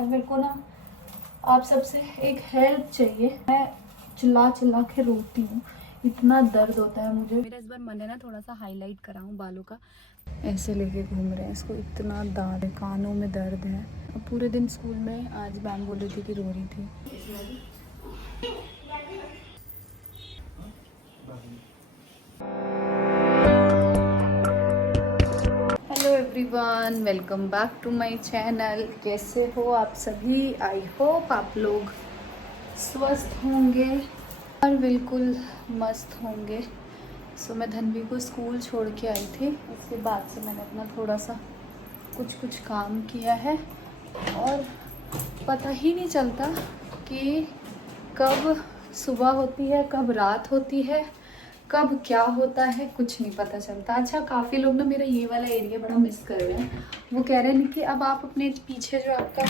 मेरे को ना आप सबसे एक हेल्प चाहिए। मैं चिल्ला चिल्ला के रोती हूँ, इतना दर्द होता है मुझे। मेरा इस बार मन है ना थोड़ा सा हाईलाइट कराऊँ बालों का। ऐसे लेके घूम रहे हैं इसको, इतना दर्द है, कानों में दर्द है। अब पूरे दिन स्कूल में आज मैम बोल रही थी कि रो रही थी। Hello everyone, welcome back to my channel. कैसे हो आप सभी? आई होप आप लोग स्वस्थ होंगे और बिल्कुल मस्त होंगे। सो मैं धन्वी को स्कूल छोड़ के आई थी, उसके बाद से मैंने अपना थोड़ा सा कुछ काम किया है और पता ही नहीं चलता कि कब सुबह होती है, कब रात होती है, कब क्या होता है, कुछ नहीं पता चलता। अच्छा, काफ़ी लोग ना मेरा ये वाला एरिया बड़ा मिस कर रहे हैं। वो कह रहे हैं कि अब आप अपने पीछे जो आपका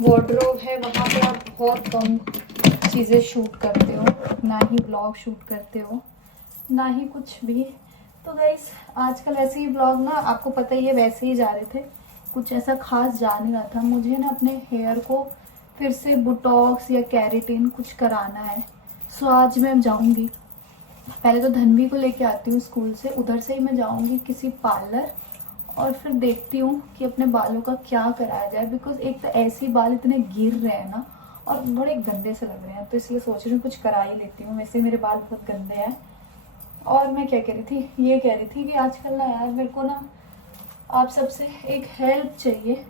वार्डरोब है वहाँ पे आप बहुत कम चीज़ें शूट करते हो, ना ही ब्लॉग शूट करते हो, ना ही कुछ भी। तो गाइस, आजकल ऐसे ही ब्लॉग ना आपको पता ही है वैसे ही जा रहे थे, कुछ ऐसा खास जा नहीं रहा था। मुझे ना अपने हेयर को फिर से बोटॉक्स या कैरेटिन कुछ कराना है। सो आज मैं जाऊँगी, पहले तो धन्वी को लेके आती हूँ स्कूल से, उधर से ही मैं जाऊँगी किसी पार्लर और फिर देखती हूँ कि अपने बालों का क्या कराया जाए। बिकॉज एक तो ऐसे ही बाल इतने गिर रहे हैं ना और बड़े गंदे से लग रहे हैं, तो इसलिए सोच रही हूँ कुछ करा ही लेती हूँ। वैसे मेरे बाल बहुत गंदे हैं। और मैं क्या कह रही थी, ये कह रही थी कि आजकल ना यार मेरे को ना आप सबसे एक हेल्प चाहिए,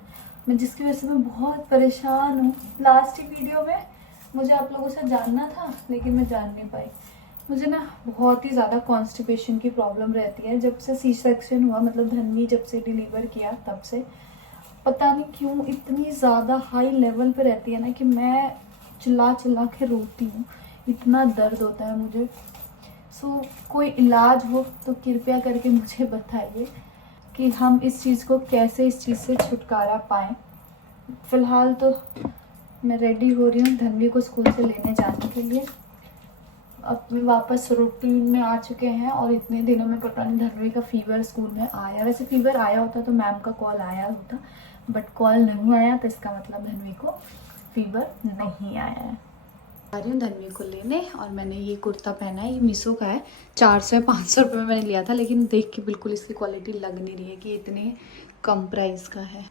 मैं जिसकी वजह से मैं बहुत परेशान हूँ। लास्ट ही वीडियो में मुझे आप लोगों से जानना था लेकिन मैं जान नहीं पाई। मुझे ना बहुत ही ज़्यादा कॉन्स्टिपेशन की प्रॉब्लम रहती है जब से सी सेक्शन हुआ, मतलब धन्वी जब से डिलीवर किया तब से। पता नहीं क्यों इतनी ज़्यादा हाई लेवल पे रहती है ना कि मैं चिल्ला चिल्ला के रोती हूँ, इतना दर्द होता है मुझे। सो कोई इलाज हो तो कृपया करके मुझे बताइए कि हम इस चीज़ को कैसे, इस चीज़ से छुटकारा पाएँ। फ़िलहाल तो मैं रेडी हो रही हूँ धन्वी को स्कूल से लेने जाने के लिए। अब मैं वापस रूटीन में आ चुके हैं और इतने दिनों में पता नहीं धन्वी का फीवर स्कूल में आया। वैसे फीवर आया होता तो मैम का कॉल आया होता, बट कॉल नहीं आया, तो इसका मतलब धन्वी को फीवर नहीं आया है। आ रही हूँ धन्वी को लेने और मैंने ये कुर्ता पहना है, ये मीशो का है। 400-500 रुपये में मैंने लिया था, लेकिन देख के बिल्कुल इसकी क्वालिटी लग नहीं रही है कि इतने कम प्राइस का है।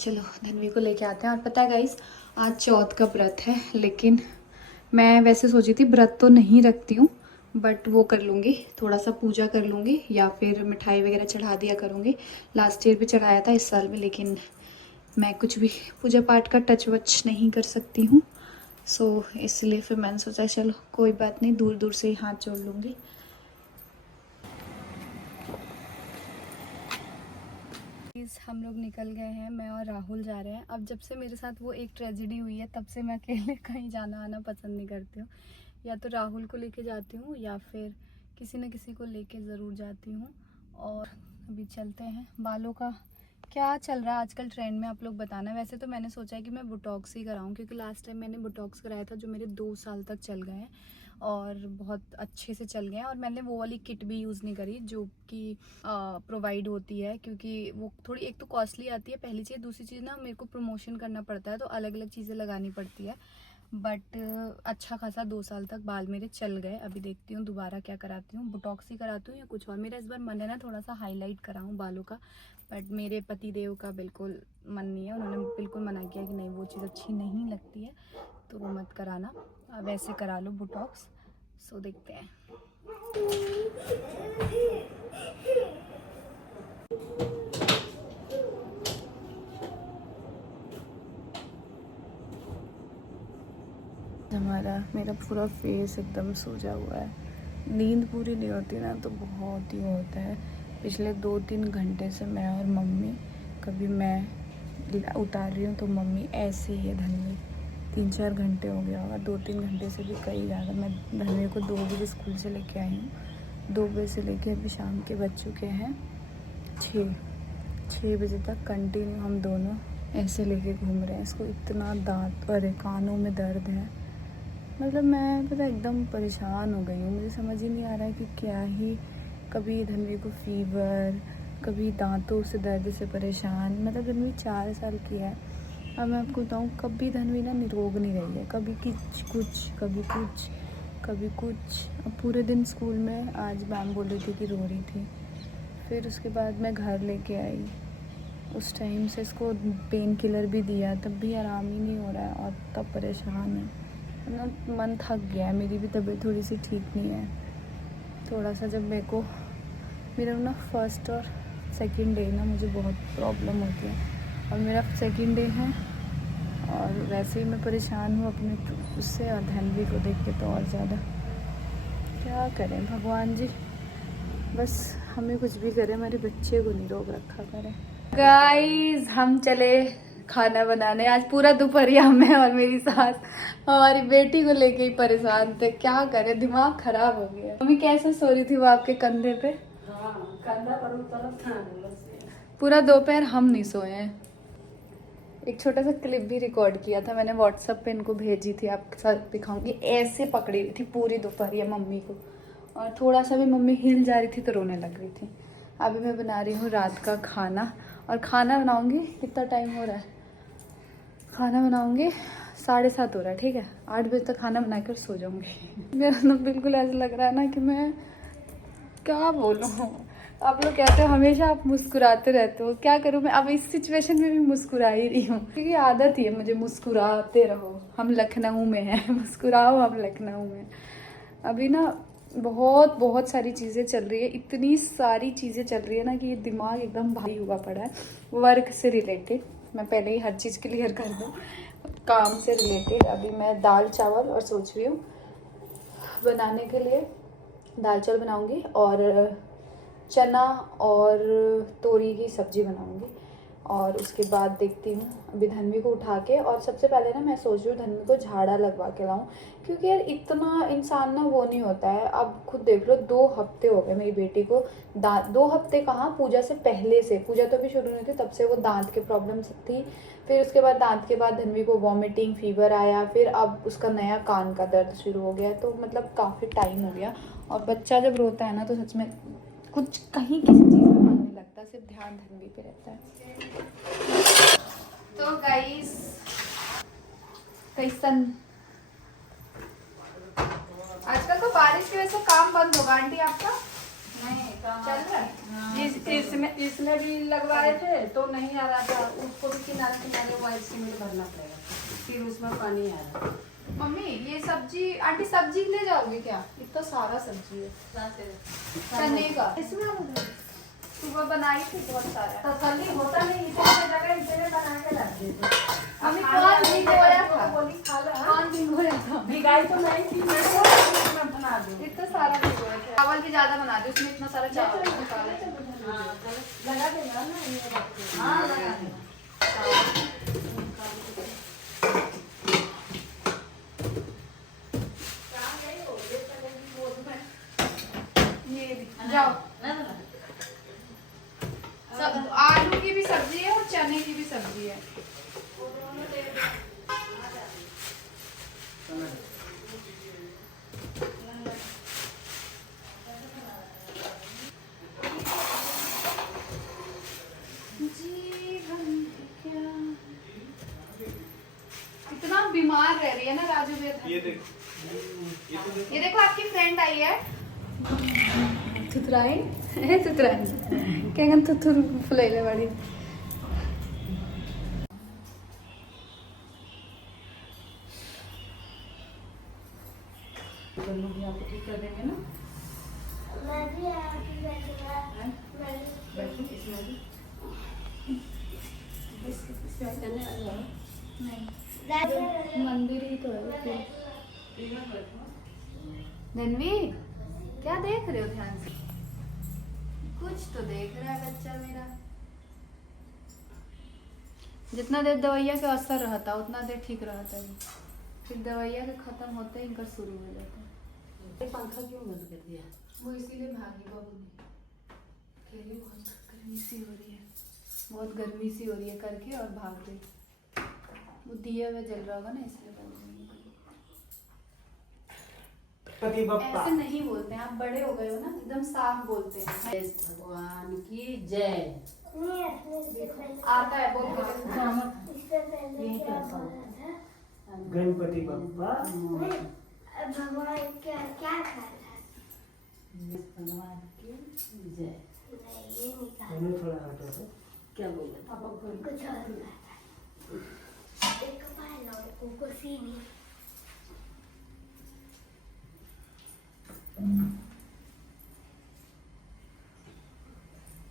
चलो धन्वी को लेके आते हैं। और पता है गाइस, आज चौथ का व्रत है, लेकिन मैं वैसे सोची थी व्रत तो नहीं रखती हूँ, बट वो कर लूँगी, थोड़ा सा पूजा कर लूँगी या फिर मिठाई वगैरह चढ़ा दिया करूँगी। लास्ट ईयर भी चढ़ाया था, इस साल में, लेकिन मैं कुछ भी पूजा पाठ का टच वच नहीं कर सकती हूँ। सो इसलिए फिर मैंने सोचा चलो कोई बात नहीं, दूर दूर से ही हाथ जोड़ लूँगी। हम लोग निकल गए हैं, मैं और राहुल जा रहे हैं। अब जब से मेरे साथ वो एक ट्रेजेडी हुई है तब से मैं अकेले कहीं जाना आना पसंद नहीं करती हूँ। या तो राहुल को लेके जाती हूँ या फिर किसी न किसी को लेके ज़रूर जाती हूँ। और अभी चलते हैं। बालों का क्या चल रहा है आजकल ट्रेंड में, आप लोग बताना। वैसे तो मैंने सोचा है कि मैं बोटॉक्स ही कराऊँ, क्योंकि लास्ट टाइम मैंने बोटॉक्स कराया था जो मेरे 2 साल तक चल गए हैं और बहुत अच्छे से चल गए हैं। और मैंने वो वाली किट भी यूज़ नहीं करी जो कि प्रोवाइड होती है, क्योंकि वो थोड़ी एक तो कॉस्टली आती है, पहली चीज़। दूसरी चीज़ ना, मेरे को प्रमोशन करना पड़ता है तो अलग अलग चीज़ें लगानी पड़ती है। बट अच्छा खासा 2 साल तक बाल मेरे चल गए। अभी देखती हूँ दोबारा क्या कराती हूँ, बोटॉक्स ही कराती हूँ या कुछ और। मेरा इस बार मन है ना थोड़ा सा हाईलाइट कराऊँ बालों का, बट मेरे पति देव का बिल्कुल मन नहीं है। उन्होंने बिल्कुल मना किया कि नहीं, वो चीज़ अच्छी नहीं लगती है तो वो मत कराना, वैसे करा लो बोटॉक्स। सो देखते हैं। मेरा पूरा फेस एकदम सूजा हुआ है। नींद पूरी नहीं होती ना तो बहुत ही होता है। पिछले 2-3 घंटे से मैं और मम्मी, कभी मैं उतार रही हूँ तो मम्मी ऐसे ही है। धन्वी 3-4 घंटे हो गया होगा, 2-3 घंटे से भी कई ज़्यादा। मैं धन्वी को 2 बजे स्कूल से लेके आई हूँ। 2 बजे से लेके अभी शाम के बज चुके हैं 6 बजे तक कंटिन्यू हम दोनों ऐसे लेके घूम रहे हैं इसको। इतना दांत और कानों में दर्द है, मतलब मैं पता एकदम परेशान हो गई हूँ। मुझे समझ ही नहीं आ रहा है कि क्या ही, कभी धन्वी को फीवर, कभी दांतों से दर्द से परेशान। मतलब धन्वी 4 साल की है अब मैं आपको बताऊँ, कभी धनवी ना रोग नहीं रही है, कभी कुछ कभी कुछ कभी कुछ। अब पूरे दिन स्कूल में, आज मैम बोल रही थी कि रो रही थी। फिर उसके बाद मैं घर लेके आई, उस टाइम से इसको पेन किलर भी दिया, तब भी आराम ही नहीं हो रहा है और तब परेशान है ना। मन थक गया है, मेरी भी तबीयत थोड़ी सी ठीक नहीं है। थोड़ा सा जब मेरा ना फर्स्ट और सेकंड डे ना मुझे बहुत प्रॉब्लम होती है, और मेरा सेकंड डे है और वैसे ही मैं परेशान हूँ अपने उससे, और धनवी को देख के तो और ज़्यादा। क्या करें भगवान जी, बस हमें कुछ भी करें, हमारे बच्चे को नहीं रोक रखा करें। गाइस हम चले खाना बनाने। आज पूरा दोपहरिया मैं और मेरी सास हमारी बेटी को लेके ही परेशान थे। क्या करें, दिमाग खराब हो गया। मम्मी कैसे सो रही थी वो आपके कंधे पे? कंधा पर तरफ था। पूरा दोपहर हम नहीं सोए हैं। एक छोटा सा क्लिप भी रिकॉर्ड किया था मैंने, व्हाट्सएप पे इनको भेजी थी, आपके साथ दिखाऊंगी। ऐसे पकड़ी हुई थी पूरी दोपहरिया मम्मी को, और थोड़ा सा भी मम्मी हिल जा रही थी तो रोने लग रही थी। अभी मैं बना रही हूँ रात का खाना, और खाना बनाऊंगी, कितना टाइम हो रहा है, खाना बनाऊंगी 7:30 हो रहा है, ठीक है। 8 बजे तक खाना बना कर सो जाऊंगी। मेरा तो बिल्कुल ऐसा लग रहा है ना कि मैं क्या बोलूँ। आप लोग कहते हो हमेशा आप मुस्कुराते रहते हो, क्या करूँ मैं, अब इस सिचुएशन में भी मुस्कुरा ही रही हूँ, क्योंकि आदत ही है मुझे, मुस्कुराते रहो। हम लखनऊ में हैं, मुस्कुराओ हम लखनऊ में। अभी ना बहुत बहुत सारी चीज़ें चल रही है, इतनी सारी चीज़ें चल रही है ना कि ये दिमाग एकदम भारी हुआ पड़ा है। वर्क से रिलेटेड मैं पहले ही हर चीज़ क्लियर कर दूँ, काम से रिलेटेड। अभी मैं दाल चावल और सोच रही हूँ बनाने के लिए, दाल चावल बनाऊंगी और चना और तोरी की सब्ज़ी बनाऊंगी। और उसके बाद देखती हूँ अभी धनवी को उठा के, और सबसे पहले ना मैं सोच रही हूँ धनवी को झाड़ा लगवा के लाऊं, क्योंकि यार इतना इंसान ना वो नहीं होता है। अब खुद देख लो, 2 हफ्ते हो गए मेरी बेटी को 2 हफ्ते कहाँ, पूजा से पहले से, पूजा तो अभी शुरू नहीं थी तब से वो दांत के प्रॉब्लम थी। फिर उसके बाद दांत के बाद धनवी को वॉमिटिंग फीवर आया, फिर अब उसका नया कान का दर्द शुरू हो गया, तो मतलब काफ़ी टाइम हो गया। और बच्चा जब रोता है ना तो सच में कुछ कहीं किसी चीज़ में मन नहीं लगता, सिर्फ ध्यान धनवी पे रहता है। तो गाइस कैसन, आजकल तो बारिश की वजह से काम बंद होगा आंटी आपका? नहीं, काम चल रहा है। इसमें भी लगवाए थे तो नहीं आ रहा था, उसको भी किनारे किनारे वाइट सीमेंट भरना पड़ेगा, फिर उसमें पानी आ रहा है। मम्मी ये सब्जी, आंटी सब्जी ले जाओगे क्या? इतना सारा सब्जी है चने का, इसमें सुबह बनाई थी बहुत सारा। तो कल होता नहीं, इतने जगह इतने बना के रख देते। मम्मी कौन भिगोया था? बोली खा लो। कौन भिगोया था? भिगाई तो नहीं थी, मैं बना दूँ। इतना सारा भिगोया था, चावल भी ज्यादा बना दो, उसमें इतना सारा चावल लगा देना ना ये। हाँ लगा देना। जाओ। सब आलू की भी सब्जी है और चने की भी सब्जी है। इतना बीमार रह रही है ना राजू बेटा। ये देखो आपकी फ्रेंड आई है थुथराई थुथराई क्या कहते थुथुर फुलेले वाली। दोनों भी आपको ठीक कर देंगे ना। मैं भी आके बैठूंगा। बैठो इसमें भी। नहीं मंदिर ही तो है। धनवी क्या देख रहे हो ध्यान से? कुछ तो देख रहा है बच्चा मेरा। जितना देर दवाइया का असर रहता उतना देर ठीक रहता है, फिर दवाइया का खत्म होते ही इनका शुरू हो जाता है। पंखा क्यों बंद कर दिया? वो इसीलिए भागी बाबू ने, अकेले बहुत गर्मी सी हो रही है, बहुत गर्मी सी हो रही है करके और भाग गई। वो दिया हुआ जल रहा होगा ना इसलिए भाग गई। ऐसे नहीं बोलते हैं, आप बड़े हो गए हो ना, एकदम साफ बोलते हैं। भगवान की जय। नहीं इससे पहले आता है बोल इससे पहले क्या बोला था? गणपति बप्पा नहीं, भगवान क्या क्या कहा था? भगवान की जय। नहीं ये नहीं कहा, मैंने थोड़ा हटा है। क्या बोले? कुछ और कहा था। एक बार लड़कों को सीधी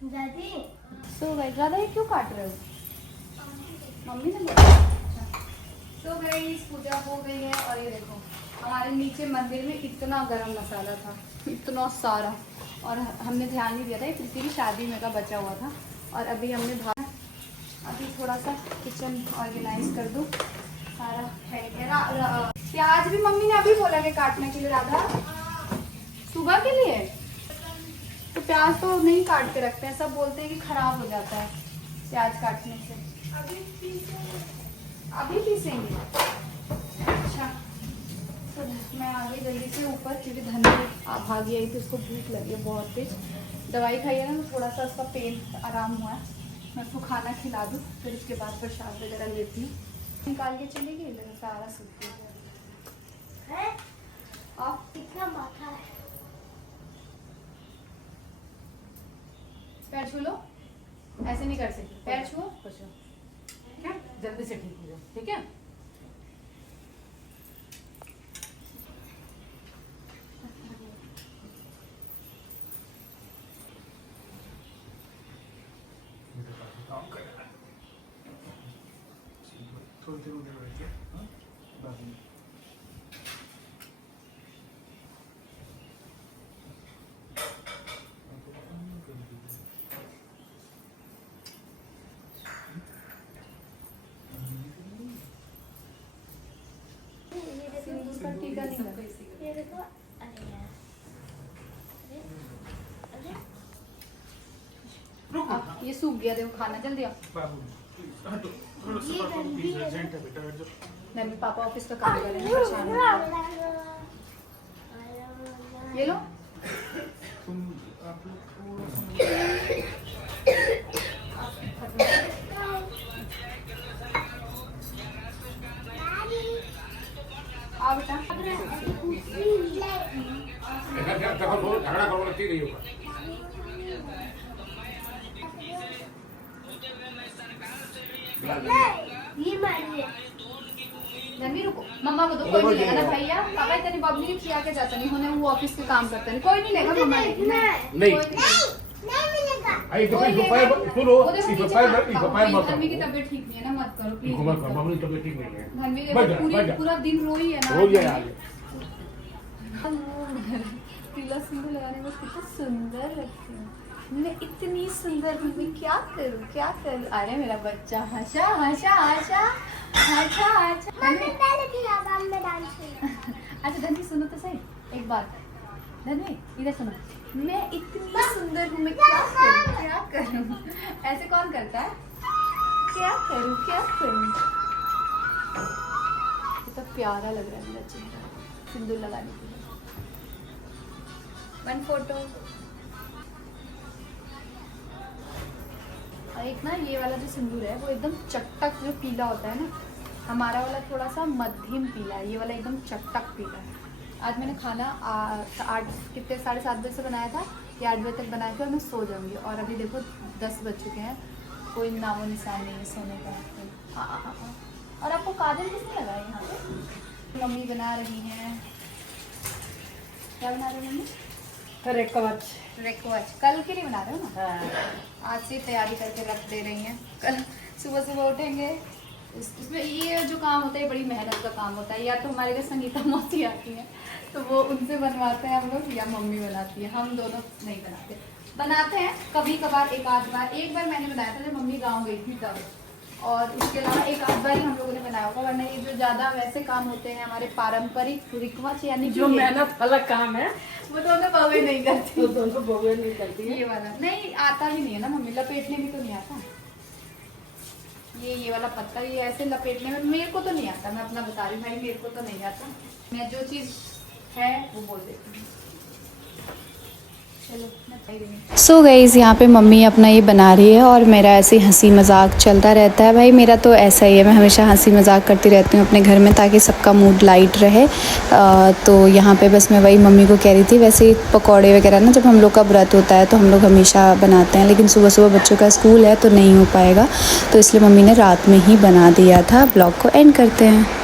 दादी सो गाइस ज़्यादा ये क्यों काट रहे हो? मम्मी ने बोला। तो गाइस पूजा हो गई है और ये देखो हमारे नीचे मंदिर में इतना गरम मसाला था, इतना सारा, और हमने ध्यान नहीं दिया था, ये किसी की शादी में का बचा हुआ था। और अभी हमने भागा, अभी थोड़ा सा किचन ऑर्गेनाइज कर दूँ, सारा है। प्याज भी मम्मी ने अभी बोला कि काटने के लिए, राधा सुबह के लिए। तो प्याज तो नहीं काट के रखते हैं, सब बोलते हैं कि खराब हो जाता है प्याज काटने से। अभी पीसेंगे? अच्छा तो मैं आ गई जल्दी से ऊपर, क्योंकि धनी भागी आई थी, उसको भूख लगी है बहुत तेज। दवाई खाई है ना, तो थोड़ा सा उसका पेट आराम हुआ है। मैं उसको खाना खिला दूँ, फिर उसके बाद प्रसाद वगैरह लेती हूँ। निकाल के चली गई, लेकिन सारा सूख गया। है आप कितना माथा है? पैर छू लो, ऐसे नहीं कर सकते, पैर छुओ खुश हो। क्या? जल्दी से ठीक हो जाओ, ठीक है? थोड़ी देर उधर बैठिए, हाँ? बाद में। ये देखो, सिंदूर का टीका नहीं लगा। ये देखो, अरे यार, अरे अब ये सूख गया, देखो खाना जल्दी आओ। बाबू, हटो, थोड़ा सा पापा को प्लीज अर्जेंट है बेटा, अर्जेंट। मम्मी पापा ऑफिस का काम कर रहे हैं, परेशान हो रहे हैं। ये लो, तुम आप लोग थोड़ा सा आओ बेटा। झगड़ा करो ठीक नहीं होगा। ये मारिए धनी रुको, मम्मा को तो कोई नहीं लेगा ना भैया, पापा इतनी बबली नहीं खिला के जाता नहीं होने, वो ऑफिस के काम करते नहीं, कोई नहीं लेगा मम्मा लेगी। नहीं कोई नहीं। नहीं मिलेगा। आई तो कोई कोई लेगा। फाइल सुनो वो देखो इस नीचे फाइल हाथ इस पाओ, फाइल मत धनवी की करो तबीयत ठीक नहीं है ना, मत करो प्लीज। इनको मत करो मामूली तबीयत ठीक नहीं है धनवी बैठ जा, पूरी बैठ जा। पूरा दिन रोई है ना। हो गया आगे पीला सिंदूर लगाने में कितना सुंदर लगती है। मैं इतनी सुंदर हूँ, मैं क्या करूँ क्या करूँ। अरे मेरा बच्चा हंसा हंसा हंसा हंसा हंसा। मम्मी पहले भी आवाम में डांस किया। अच्छा धनवी सुनो तो सही एक बात। धनवी इधर सुनो, मैं इतनी सुंदर हूँ, मैं क्या करूँ क्या करूँ। ऐसे कौन करता है? क्या करूँ क्या करूँ। कितना प्यारा लग रहा है मेरा चेहरा सिंदूर लगाने के लिए। One photo. और एक ना ये वाला जो सिंदूर है वो एकदम चटक जो पीला होता है ना, हमारा वाला थोड़ा सा मध्यम पीला है, ये वाला एकदम चटक पीला है। आज मैंने खाना 7:30 बजे से बनाया था, ये 8 बजे तक बनाया था और मैं सो जाऊंगी। और अभी देखो 10 बज चुके हैं, कोई नामो निशान नहीं है सोने का। और आपको काजल किसने लगाया यहाँ पे? मम्मी बना रही हैं। क्या बना रही है मम्मी? अरे कवच। रेकवच। कल के लिए बना रहे हो ना? हाँ। आज से तैयारी करके रख दे रही हैं। कल सुबह सुबह उठेंगे, इसमें ये जो काम होता है बड़ी मेहनत का काम होता है। या तो हमारे घर संगीता मौसी आती है तो वो उनसे बनवाते हैं हम लोग, या मम्मी बनाती है, हम दोनों नहीं बनाते। बनाते हैं कभी कभार, एक आध बार। एक बार मैंने बनाया था जब मम्मी गाँव गई थी तब, और उसके अलावा एक आध बार ही हम लोगों ने बनाया होगा, वरना ये जो ज़्यादा वैसे काम होते हैं हमारे पारंपरिक रिकवच यानी कि जो ये, मेहनत वाला काम है वो तो हमें बवे नहीं करती। वो दोनों बगैर नहीं करती है। ये वाला नहीं आता भी नहीं है ना मम्मी, लपेटने भी तो नहीं आता। ये वाला पत्ता ये ऐसे लपेटने में मेरे को तो नहीं आता, मैं अपना बता रही हूँ भाई, मेरे को तो नहीं आता। मैं जो चीज़ है वो बोल देती हूँ। सो गाइज़ यहाँ पे मम्मी अपना ये बना रही है और मेरा ऐसे हंसी मजाक चलता रहता है। भाई मेरा तो ऐसा ही है, मैं हमेशा हंसी मजाक करती रहती हूँ अपने घर में ताकि सबका मूड लाइट रहे। तो यहाँ पे बस मैं वही मम्मी को कह रही थी। वैसे पकौड़े वगैरह ना जब हम लोग का व्रत होता है तो हम लोग हमेशा बनाते हैं, लेकिन सुबह सुबह बच्चों का स्कूल है तो नहीं हो पाएगा, तो इसलिए मम्मी ने रात में ही बना दिया था। ब्लॉग को एंड करते हैं।